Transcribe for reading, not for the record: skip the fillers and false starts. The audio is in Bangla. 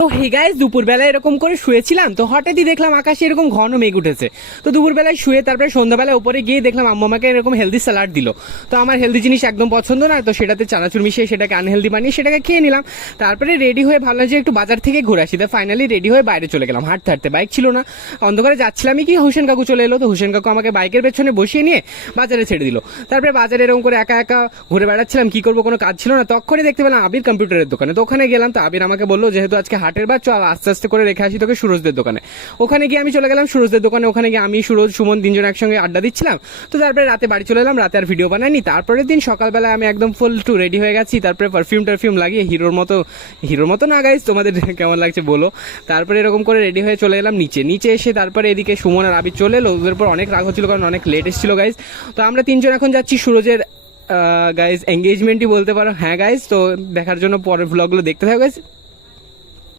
তো হে গাইস, দুপুরবেলা এরকম করে শুয়েছিলাম, তো হঠাৎই দেখলাম আকাশে এরকম ঘন মেঘ উঠেছে। তো দুপুরবেলায় শুয়ে তারপরে সন্ধ্যাবেলায় উপরে গিয়ে দেখলাম আম্মা আমাকে এরকম হেলদি স্যালাড দিল। তো আমার হেলদি জিনিস একদম পছন্দ না, তো সেটাতে চানাচুর মিশিয়ে সেটাকে আনহেলদি বানিয়ে সেটাকে খেয়ে নিলাম। তারপরে রেডি হয়ে ভাবলাম যে একটু বাজার থেকে ঘুরে আসি। তো ফাইনালি রেডি হয়ে বাইরে চলে গেলাম হাঁটতে হাঁটতে। বাইক ছিল না, অন্ধকারে যাচ্ছিলামই কি হোসেন কাকু চলে এলো। তো হোসেন কাকু আমাকে বাইকের পেছনে বসিয়ে নিয়ে বাজারে ছেড়ে দিল। তারপরে বাজারে এরকম করে একা একা ঘুরে বেড়াচ্ছিলাম, কি করবো কোনো কাজ ছিল না। তখনই দেখতে পেলাম আবির কম্পিউটারের দোকানে। তো ওখানে গেলাম, তো আবির আমাকে বললো যেহেতু আজকে হাটের বার, চল আস্তে আস্তে করে রেখে আসি তোকে সুরজদের দোকানে। ওখানে গিয়ে আমি চলে গেলাম সুরজদের দোকানে। ওখানে গিয়ে আমি, সুরজ, সুমন তিনজন একসঙ্গে আড্ডা দিচ্ছিলাম। তো তারপরে রাতে বাড়ি চলে এলাম, রাতে আর ভিডিও বানাইনি। তারপরের দিন সকালবেলায় আমি একদম ফুল টু রেডি হয়ে গেছি। তারপরে পারফিউম লাগিয়ে হিরোর মতো না গাইস, তোমাদের কেমন লাগছে বলো। তারপরে এরকম করে রেডি হয়ে চলে এলাম নিচে এসে তারপরে এদিকে সুমন আর আবির চলে এলো। ওদের উপর অনেক রাগ হচ্ছিল কারণ অনেক লেট এসেছিল গাইস। তো আমরা তিনজন এখন যাচ্ছি সুরজের গাইস এঙ্গেজমেন্টই বলতে পারো। হ্যাঁ গাইস, তো দেখার জন্য পরের ভ্লগগুলো দেখতে থাকো গাইস।